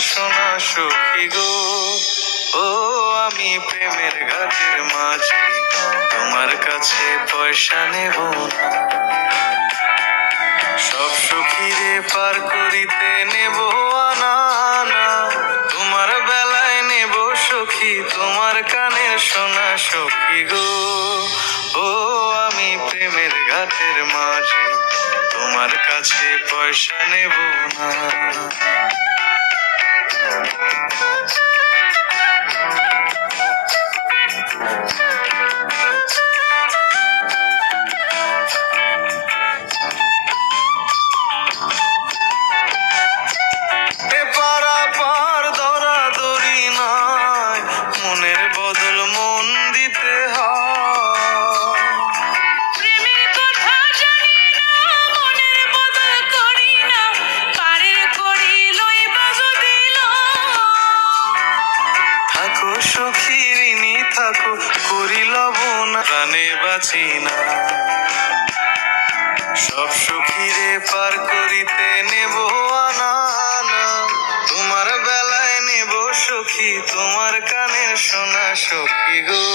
সোনা সখী গো। ও আমি প্রেমের ঘাটের মাঝি, তোমার কাছে পয়সা নেব না। সব সখীরে পার করিতে নেব আনা আনা, তোমার বেলায় নেব সখী তোমার কানের সোনা সখী গো। ও আমি প্রেমের ঘাটের মাঝি, তোমার কাছে পয়সা নেব না। মনের বদল মন দিতে হয়, প্রেমের কথা জানি না, মনের বদল করি না, পারের করি লইবা যদি থাকো সখী ঋণী থাকো করি লব না, প্রাণে বাঁচি না। সব সখীরে পার করিতে নেব আনা আনা, তোমার বেলায় নেব সখী তোমার কানের সোনা সখী গো।